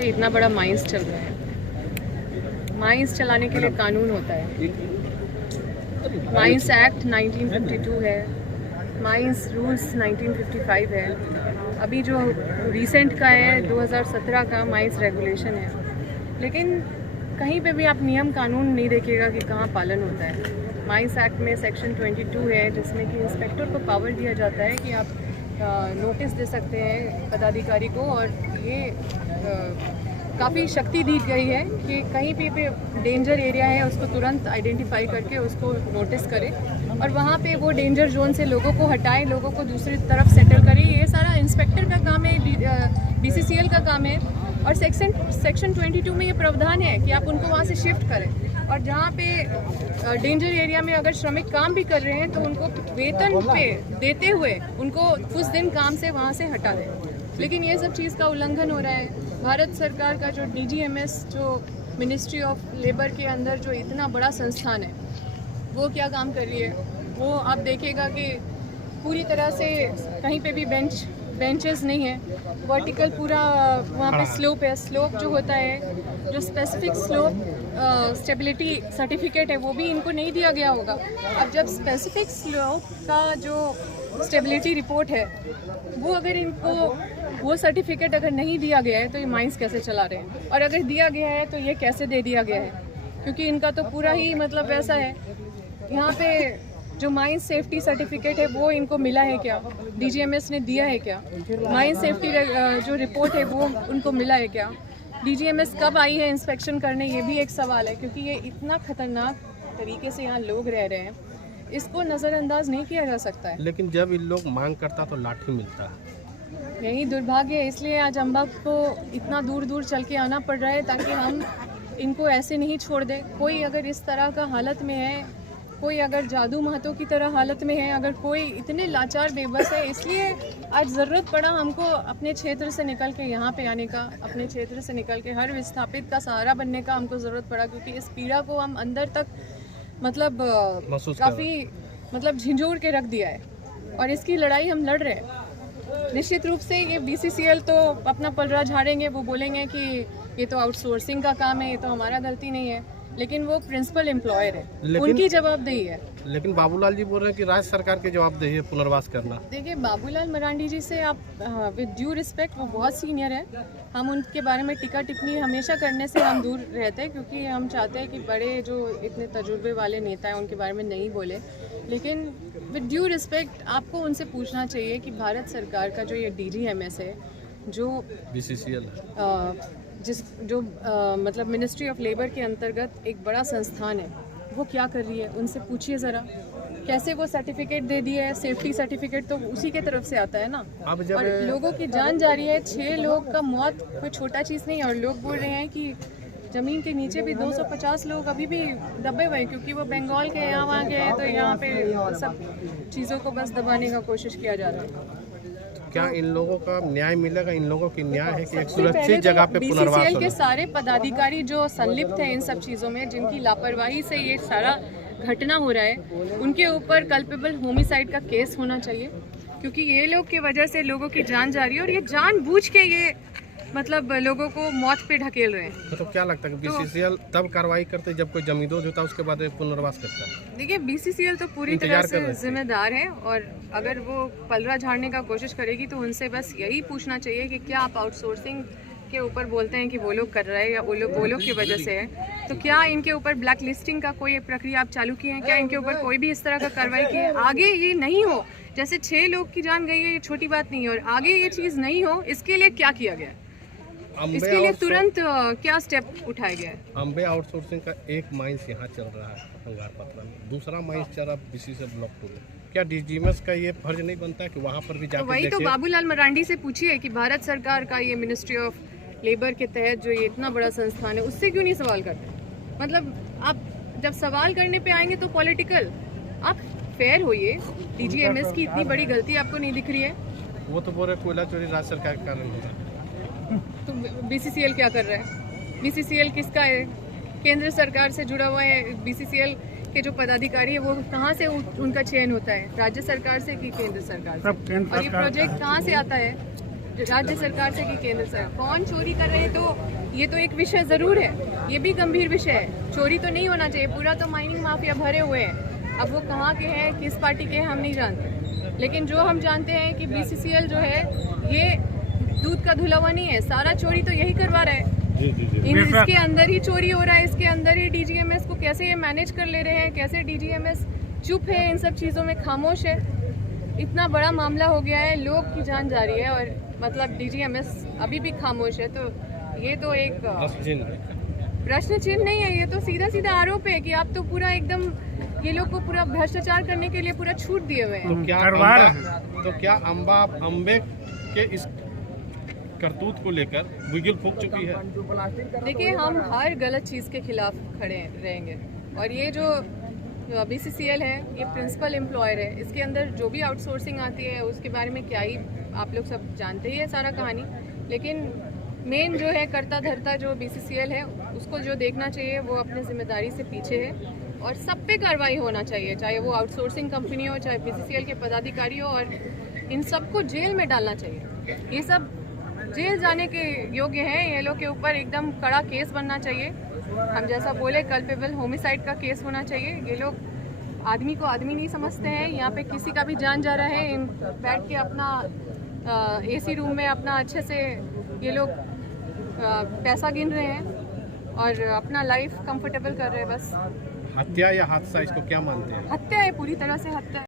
इतना बड़ा माइंस चल रहा है। माइंस चलाने के लिए कानून होता है। माइंस एक्ट 1952 है, माइंस रूल्स 1955 है, अभी जो रिसेंट का है 2017 का माइंस रेगुलेशन है। लेकिन कहीं पे भी आप नियम कानून नहीं देखिएगा कि कहाँ पालन होता है। माइंस एक्ट में सेक्शन 22 है जिसमें कि इंस्पेक्टर को पावर दिया जाता है कि आप नोटिस दे सकते हैं पदाधिकारी को, और ये काफ़ी शक्ति दी गई है कि कहीं भी डेंजर एरिया है उसको तुरंत आइडेंटिफाई करके उसको नोटिस करे और वहाँ पे वो डेंजर जोन से लोगों को हटाए, लोगों को दूसरी तरफ सेटल करे। ये सारा इंस्पेक्टर का काम है, BCCL का काम है। और सेक्शन 22 में ये प्रावधान है कि आप उनको वहाँ से शिफ्ट करें, और जहाँ पे डेंजर एरिया में अगर श्रमिक काम भी कर रहे हैं तो उनको वेतन पे देते हुए उनको कुछ दिन काम से वहाँ से हटा दें। लेकिन ये सब चीज़ का उल्लंघन हो रहा है। भारत सरकार का जो DGMS, जो मिनिस्ट्री ऑफ लेबर के अंदर जो इतना बड़ा संस्थान है, वो क्या काम कर रही है? वो आप देखिएगा कि पूरी तरह से कहीं पे भी बेंचेस नहीं है, वर्टिकल पूरा वहाँ पे स्लोप है। स्लोप जो होता है, जो स्पेसिफिक स्लोप स्टेबिलिटी सर्टिफिकेट है, वो भी इनको नहीं दिया गया होगा। अब जब स्पेसिफिक स्लोप का जो स्टेबिलिटी रिपोर्ट है वो अगर इनको वो सर्टिफिकेट अगर नहीं दिया गया है तो ये माइंस कैसे चला रहे हैं? और अगर दिया गया है तो ये कैसे दे दिया गया है? क्योंकि इनका तो पूरा ही मतलब वैसा है। यहाँ पे जो माइंस सेफ्टी सर्टिफिकेट है वो इनको मिला है क्या? DGMS ने दिया है क्या? माइंस सेफ्टी जो रिपोर्ट है वो उनको मिला है क्या? DGMS कब आई है इंस्पेक्शन करने? ये भी एक सवाल है, क्योंकि ये इतना खतरनाक तरीके से यहाँ लोग रह रहे हैं, इसको नज़रअंदाज नहीं किया जा सकता है। लेकिन जब इन लोग मांग करता तो लाठी मिलता है। यही दुर्भाग्य है, इसलिए आज अम्बा को इतना दूर दूर चल के आना पड़ रहा है ताकि हम इनको ऐसे नहीं छोड़ दें। कोई अगर इस तरह का हालत में है, कोई अगर जादू महतो की तरह हालत में है, अगर कोई इतने लाचार बेबस है, इसलिए आज ज़रूरत पड़ा हमको अपने क्षेत्र से निकल के यहाँ पे आने का, अपने क्षेत्र से निकल के हर विस्थापित का सहारा बनने का हमको ज़रूरत पड़ा, क्योंकि इस पीड़ा को हम अंदर तक मतलब काफ़ी मतलब झिंझोड़ के रख दिया है और इसकी लड़ाई हम लड़ रहे हैं। निश्चित रूप से ये BCCL तो अपना पलड़ा झाड़ेंगे, वो बोलेंगे कि ये तो आउटसोर्सिंग का काम है, ये तो हमारा गलती नहीं है, लेकिन वो प्रिंसिपल एम्प्लॉयर है, उनकी जवाबदेही है। लेकिन बाबूलाल जी बोल रहे हैं कि राज्य सरकार की जवाबदेही है पुनर्वास करना। देखिए, बाबूलाल मरांडी जी से आप विद ड्यू रिस्पेक्ट, वो बहुत सीनियर है, हम उनके बारे में टिक्का टिप्पणी हमेशा करने से हम दूर रहते हैं, क्योंकि हम चाहते हैं कि बड़े जो इतने तजुर्बे वाले नेता हैं उनके बारे में नहीं बोले। लेकिन विद ड्यू रिस्पेक्ट आपको उनसे पूछना चाहिए कि भारत सरकार का जो ये DGMS है, जो BCCL मतलब मिनिस्ट्री ऑफ लेबर के अंतर्गत एक बड़ा संस्थान है, वो क्या कर रही है? उनसे पूछिए ज़रा, कैसे वो सर्टिफिकेट दे दिए है? सेफ्टी सर्टिफिकेट तो उसी के तरफ से आता है ना। और लोगों की जान जा रही है, 6 लोग का मौत कोई छोटा चीज़ नहीं है। और लोग बोल रहे हैं कि ज़मीन के नीचे भी 250 लोग अभी भी दबे हुए हैं, क्योंकि वो बंगाल के यहाँ वहाँ के हैं, तो यहाँ पे सब चीज़ों को बस दबाने का कोशिश किया जा रहा है। क्या इन लोगों का न्याय मिलेगा? इन लोगों की न्याय है कि एक सुरक्षित जगह पे पुनर्वास BCCL के सारे पदाधिकारी जो संलिप्त हैं इन सब चीज़ों में, जिनकी लापरवाही से ये सारा घटना हो रहा है, उनके ऊपर कल्पेबल होमिसाइड का केस होना चाहिए, क्योंकि ये लोग की वजह से लोगों की जान जा रही है और ये जानबूझ के ये मतलब लोगों को मौत पे ढकेल रहे हैं। तो क्या लगता है कि BCCL तब कार्रवाई करते जब कोई जमींदोज होता है, उसके बाद पुनर्वास करता है? देखिए, BCCL तो पूरी तरह से जिम्मेदार है, और अगर वो पलड़ा झाड़ने का कोशिश करेगी तो उनसे बस यही पूछना चाहिए कि क्या आप आउटसोर्सिंग के ऊपर बोलते हैं कि वो लोग कर रहे हैं या वो लोग की वजह से है, तो क्या इनके ऊपर ब्लैक लिस्टिंग का कोई प्रक्रिया आप चालू किए हैं? क्या इनके ऊपर कोई भी इस तरह का कार्रवाई की है? आगे ये नहीं हो, जैसे 6 लोग की जान गई है, ये छोटी बात नहीं है, और आगे ये चीज़ नहीं हो, इसके लिए क्या किया गया है? इसके लिए तुरंत क्या स्टेप उठाया गया है? अम्बे आउटसोर्सिंग का एक माइंस यहाँ चल रहा है अंगारपत्रा में, दूसरा माइंस चल रहा है BCCL ब्लॉक 2 में। क्या DGMS का ये फर्ज नहीं बनता है कि वहाँ पर भी जाकर वही तो बाबूलाल मरांडी से पूछिए कि भारत सरकार का ये मिनिस्ट्री ऑफ लेबर के तहत जो ये इतना बड़ा संस्थान है, उससे क्यों नहीं सवाल करते? मतलब आप जब सवाल करने पे आएंगे तो पॉलिटिकल, आप फेयर होइए। DGMS की इतनी बड़ी गलती आपको नहीं दिख रही है? वो तो बोल रहे कोयला चोरी राज्य सरकार के कारण हो रहा है, तो BCCL क्या कर रहा है? BCCL किसका है? केंद्र सरकार से जुड़ा हुआ है। BCCL के जो पदाधिकारी है वो कहाँ से उनका चयन होता है? राज्य सरकार से कि केंद्र सरकार से? और ये प्रोजेक्ट कहाँ से आता है? राज्य सरकार से कि केंद्र सरकार, कौन चोरी कर रहे हैं तो ये तो एक विषय ज़रूर है, ये भी गंभीर विषय है। चोरी तो नहीं होना चाहिए, पूरा तो माइनिंग माफिया भरे हुए हैं। अब वो कहाँ के हैं, किस पार्टी के हैं, हम नहीं जानते, लेकिन जो हम जानते हैं कि BCCL जो है ये दूध का धुला हुआ नहीं है, सारा चोरी तो यही करवा रहा है। इसके अंदर ही चोरी हो रहा है, इसके अंदर ही DGMS को कैसे ये मैनेज कर ले रहे हैं, कैसे DGMS चुप है, इन सब चीज़ों में खामोश है। इतना बड़ा मामला हो गया है, लोग की जान जा रही है और मतलब DGMS अभी भी खामोश है। तो ये तो एक प्रश्न चिन्ह नहीं है, ये तो सीधा सीधा आरोप है कि आप तो पूरा एकदम ये लोग को पूरा भ्रष्टाचार करने के लिए पूरा छूट दिए हुए हैं। तो क्या अम्बे के इस करतूत को लेकर बिगुल फूंक चुकी है? देखिए, हम हर गलत चीज़ के खिलाफ खड़े रहेंगे और ये जो BCCL है ये प्रिंसिपल एम्प्लॉयर है, इसके अंदर जो भी आउटसोर्सिंग आती है उसके बारे में क्या ही आप लोग सब जानते ही है सारा कहानी। लेकिन मेन जो है कर्ता धर्ता जो BCCL है उसको जो देखना चाहिए वो अपने जिम्मेदारी से पीछे है और सब पे कार्रवाई होना चाहिए, चाहे वो आउटसोर्सिंग कंपनी हो, चाहे BCCL के पदाधिकारी हो, और इन सबको जेल में डालना चाहिए। ये सब जेल जाने के योग्य हैं, ये लोग के ऊपर एकदम कड़ा केस बनना चाहिए। हम जैसा बोले कल्पेबल होमिसाइड का केस होना चाहिए। ये लोग आदमी को आदमी नहीं समझते हैं, यहाँ पे किसी का भी जान जा रहा है, इन बैठ के अपना AC रूम में अपना अच्छे से ये लोग पैसा गिन रहे हैं और अपना लाइफ कंफर्टेबल कर रहे हैं बस। हत्या या हादसा, इसको क्या मानते हैं? हत्या है, पूरी तरह से हत्या है।